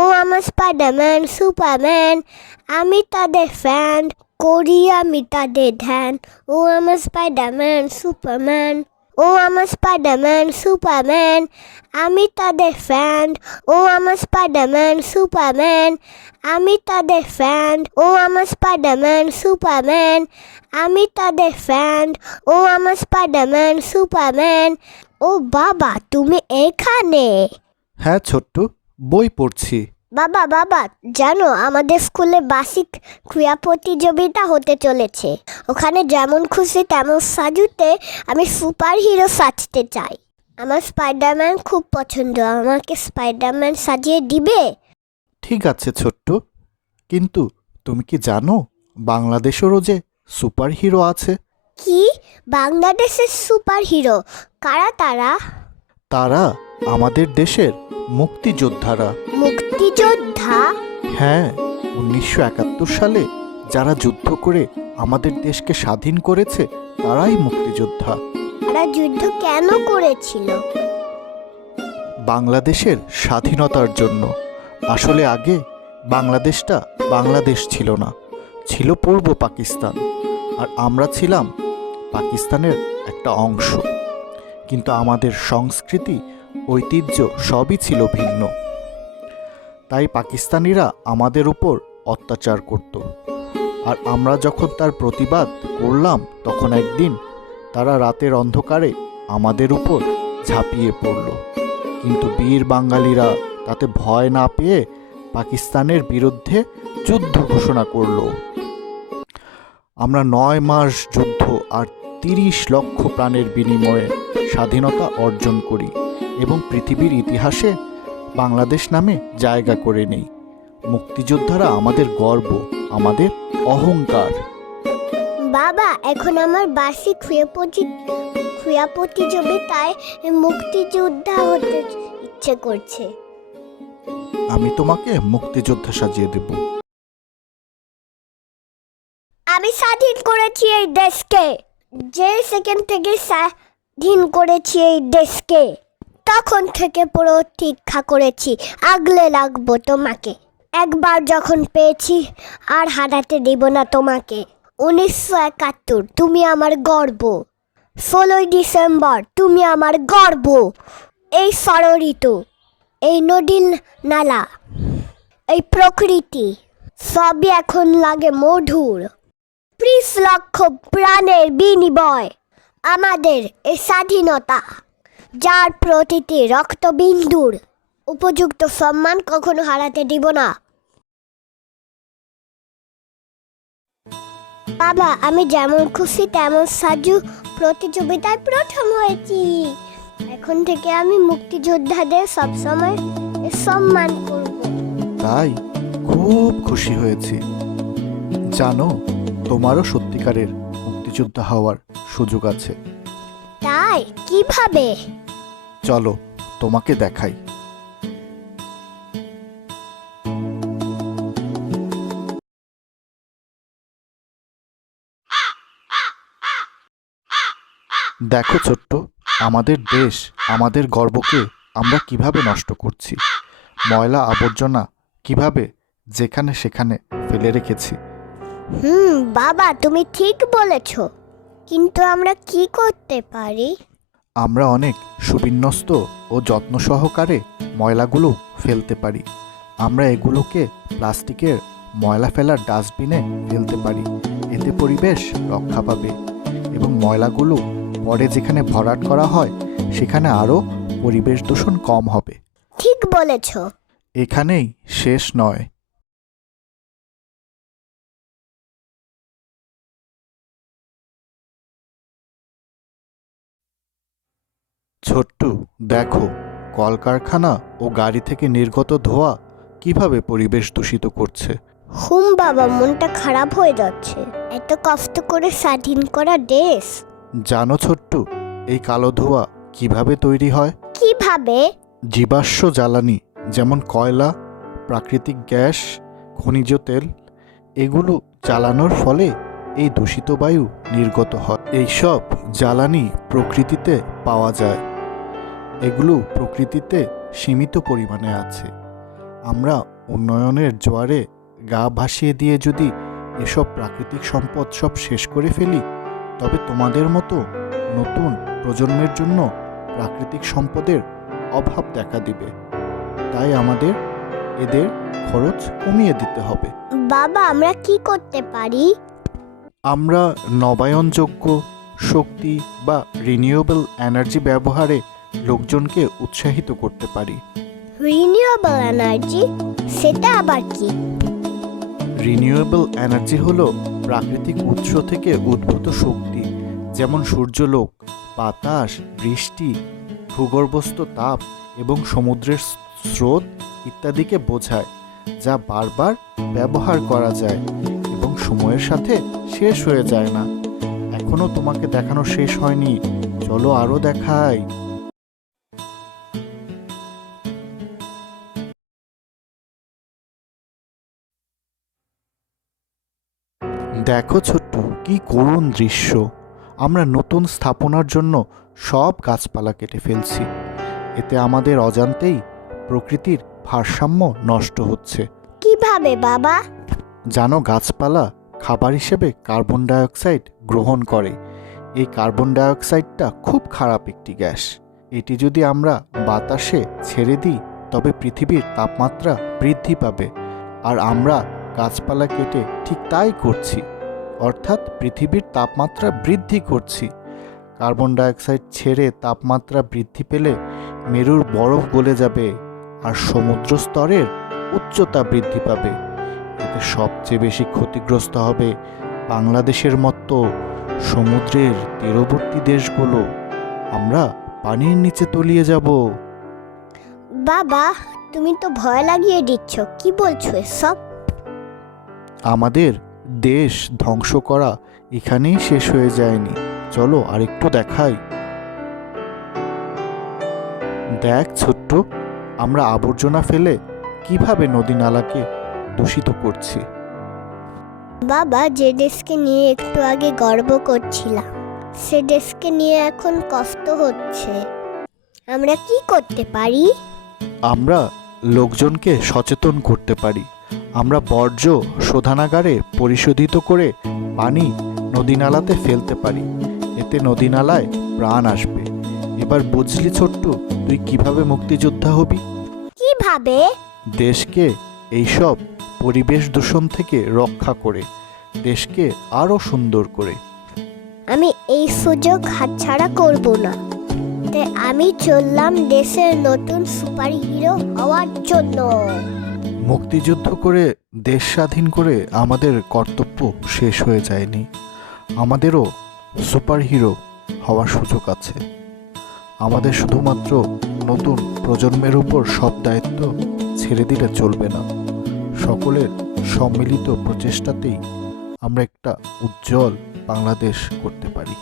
ও আমার Spiderman Superman, আমি তাদের ফ্যান, করি আমি তাদের ধ্যান। ও আমার স্পাইডারম্যান সুপারম্যান, ও আমার স্পাইডারম্যান সুপারম্যান, আমি তাদের ফ্যান। ও আমার স্পাইডারম্যান সুপারম্যান, আমি তাদের ফ্যান। ও আমার স্পাইডারম্যান সুপারম্যান, আমি তাদের ফ্যান। ও আমার স্পাইডারম্যান সুপারম্যান। ও বাবা, তুমি এখানে? হ্যাঁ ছোট্টু, বই পড়ছি। বাবা বাবা, জানো আমাদের স্কুলে বার্ষিক ক্রীড়া প্রতিযোগিতা হতে চলেছে। ওখানে যেমন খুশি তেমন সাজুতে আমি সুপার হিরো সাজতে চাই। আমার স্পাইডারম্যান খুব পছন্দ, আমাকে স্পাইডারম্যান সাজিয়ে দিবে? ঠিক আছে ছোট্টু, কিন্তু তুমি কি জানো বাংলাদেশেরও যে সুপার হিরো আছে? কি, বাংলাদেশের সুপার হিরো? কারা তারা? তারা আমাদের দেশের মুক্তিযোদ্ধারা। মুক্তিযোদ্ধা? হ্যাঁ, 1971 সালে যারা যুদ্ধ করে আমাদের দেশকে স্বাধীন করেছে তারাই মুক্তিযোদ্ধা। তারা যুদ্ধ কেন করেছিল? বাংলাদেশের স্বাধীনতার জন্য। আসলে আগে বাংলাদেশটা বাংলাদেশ ছিল না, ছিল পূর্ব পাকিস্তান, আর আমরা ছিলাম পাকিস্তানের একটা অংশ। কিন্তু আমাদের সংস্কৃতি ঐতিহ্য সবই ছিল ভিন্ন। তাই পাকিস্তানিরা আমাদের উপর অত্যাচার করত, আর আমরা যখন তার প্রতিবাদ করলাম তখন একদিন তারা রাতের অন্ধকারে আমাদের উপর ঝাঁপিয়ে পড়ল। কিন্তু বীর বাঙালিরা তাতে ভয় না পেয়ে পাকিস্তানের বিরুদ্ধে যুদ্ধ ঘোষণা করল। আমরা 9 মাস যুদ্ধ আর 30 লক্ষ প্রাণের বিনিময়ে স্বাধীনতা অর্জন করি এবং পৃথিবীর ইতিহাসে বাংলাদেশ নামে জায়গা করে নেই। মুক্তিযোদ্ধারা আমাদের গর্ব, আমাদের অহংকার। বাবা, এখন আমার বার্ষিক ক্রীড়া প্রতিযোগিতায় মুক্তিযোদ্ধা হতে ইচ্ছে করছে। আমি তোমাকে মুক্তিযোদ্ধা সাজিয়ে দেব। আমি স্বাধীন করেছি এই দেশকে, যে সেকেন্ড থেকে স্বাধীন করেছি এই দেশকে তখন থেকে প্রতীক্ষা করেছি আগলে রাখবো তোমাকে। একবার যখন পেয়েছি আর হারাতে দেব না তোমাকে। 1971 তুমি আমার গর্ব, 16ই ডিসেম্বর তুমি আমার গর্ব। এই ষড়ঋতু, এই নদী নালা, এই প্রকৃতি সবই এখন লাগে মধুর। 30 লক্ষ প্রাণের বিনিময় আমাদের এই স্বাধীনতা, যার প্রতিটি রক্তবিন্দুর উপযুক্ত সম্মান কখনো হারাতে দিব না। বাবা, আমি যেমন খুশি তেমন সাজু প্রতিযোগিতায় প্রথম হয়েছি। এখন থেকে আমি মুক্তিযোদ্ধাদের সবসময় সম্মান করব। তাই খুব খুশি হয়েছি। জানো, তোমারও সত্যিকারের মুক্তিযোদ্ধা হওয়ার সুযোগ আছে। তাই কিভাবে? চলো তোমাকে দেখাই। দেখো ছোট্ট, আমাদের দেশ, আমাদের গর্বকে আমরা কিভাবে নষ্ট করছি। ময়লা আবর্জনা কিভাবে যেখানে সেখানে ফেলে রেখেছি। বাবা, তুমি ঠিক বলেছ, কিন্তু আমরা কি করতে পারি? আমরা অনেক সুবিন্যস্ত ও যত্ন সহকারে ময়লাগুলো ফেলতে পারি। আমরা এগুলোকে প্লাস্টিকের ময়লা ফেলার ডাস্টবিনে ফেলতে পারি। এতে পরিবেশ রক্ষা পাবে এবং ময়লাগুলো পরে যেখানে ভরাট করা হয় সেখানে আরও পরিবেশ দূষণ কম হবে। ঠিক বলেছ। এখানেই শেষ নয়। ছোট্টু, দেখো, কলকারখানা ও গাড়ি থেকে নির্গত ধোঁয়া কিভাবে পরিবেশ দূষিত করছে। বাবা, মনটা খারাপ হয়ে যাচ্ছে। এত কষ্ট করে স্বাধীন করা দেশ। জানো ছোট্টু, এই কালো ধোঁয়া কিভাবে তৈরি হয়? কিভাবে? জীবাশ্ম জ্বালানি যেমন কয়লা, প্রাকৃতিক গ্যাস, খনিজ তেল, এগুলো জ্বালানোর ফলে এই দূষিত বায়ু নির্গত হয়। এইসব জ্বালানি প্রকৃতিতে পাওয়া যায়। এগুলো প্রকৃতিতে সীমিত পরিমাণে আছে, আমরা উন্নয়নের জোয়ারে গা ভাসিয়ে দিয়ে যদি এসব প্রাকৃতিক সম্পদ সব শেষ করে ফেলি, তবে তোমাদের মতো নতুন প্রজন্মের জন্য প্রাকৃতিক সম্পদের অভাব দেখা দিবে। তাই আমাদের এদের খরচ কমিয়ে দিতে হবে। বাবা, আমরা কি করতে পারি? আমরা নবায়নযোগ্য শক্তি বা রিনিউয়েবল এনার্জি ব্যবহারে লোকজনকে উৎসাহিত করতে পারি। রিনিউয়েবল এনার্জি, সেটা আবার কি? রিনিউয়েবল এনার্জি হলো প্রাকৃতিক উৎস থেকে উদ্ভূত শক্তি, যেমন সূর্যালোক, বাতাস, বৃষ্টি, ভূগর্ভস্থ তাপ এবং সমুদ্রের স্রোত ইত্যাদিকে বোঝায়, যা বারবার ব্যবহার করা যায় এবং সময়ের সাথে শেষ হয়ে যায় না। এখনো তোমাকে দেখানো শেষ হয়নি, চলো আরো দেখাই। দেখো ছোট্ট, কি করুণ দৃশ্য! আমরা নতুন স্থাপনার জন্য সব গাছপালা কেটে ফেলছি। এতে আমাদের অজান্তেই প্রকৃতির ভারসাম্য নষ্ট হচ্ছে। কিভাবে বাবা? জানো, গাছপালা খাবার হিসেবে কার্বন ডাইঅক্সাইড গ্রহণ করে। এই কার্বন ডাইঅক্সাইডটা খুব খারাপ একটি গ্যাস। এটি যদি আমরা বাতাসে ছেড়ে দিই, তবে পৃথিবীর তাপমাত্রা বৃদ্ধি পাবে। আর আমরা গাছপালা কেটে ঠিক তাই করছি, অর্থাৎ পৃথিবীর তাপমাত্রা বৃদ্ধি করছি। কার্বন ডাইঅক্সাইড ছেড়ে তাপমাত্রা বৃদ্ধি পেলে মেরুর বরফ গলে যাবে আর সমুদ্র স্তরের উচ্চতা বৃদ্ধি পাবে। এতে সবচেয়ে বেশি ক্ষতিগ্রস্ত হবে বাংলাদেশের মতো সমুদ্রের তীরবর্তী দেশগুলো। আমরা পানির নিচে তলিয়ে যাব। বাবা, তুমি তো ভয় লাগিয়ে দিচ্ছ। কি বলছো এসব? আমাদের দেশ ধ্বংস করা এখানেই শেষ হয়ে যায়নি, চলো আরেকটু দেখাই। দেখ ছোট্ট, আমরা আবর্জনা ফেলে কিভাবে নদী নালাকে দূষিত করছি। বাবা, যে দেশকে নিয়ে একটু আগে গর্ব করছিলাম, সে দেশকে নিয়ে এখন কষ্ট হচ্ছে। আমরা কি করতে পারি? আমরা লোকজনকে সচেতন করতে পারি। আমরা বর্জ্য শোধনাগারে পরিশোধিত করে পানি নদীনালাতে ফেলতে পারি। এতে নদীনালায় প্রাণ আসবে। এবার বুঝলি ছোট্ট, তুই কিভাবে মুক্তিযোদ্ধা হবি? কিভাবে? দেশকে এইসব পরিবেশ দূষণ থেকে রক্ষা করে, দেশকে আরো সুন্দর করে। আমি এই সুযোগ হাতছাড়া করব না। তাই আমি চললাম দেশের নতুন সুপার হিরো হওয়ার জন্য। মুক্তিযুদ্ধ করে দেশ স্বাধীন করে আমাদের কর্তব্য শেষ হয়ে যায়নি। আমাদেরও সুপার হিরো হওয়ার সুযোগ আছে। আমাদের শুধুমাত্র নতুন প্রজন্মের উপর সব দায়িত্ব ছেড়ে দিলে চলবে না। সকলের সম্মিলিত প্রচেষ্টাতেই আমরা একটা উজ্জ্বল বাংলাদেশ করতে পারি।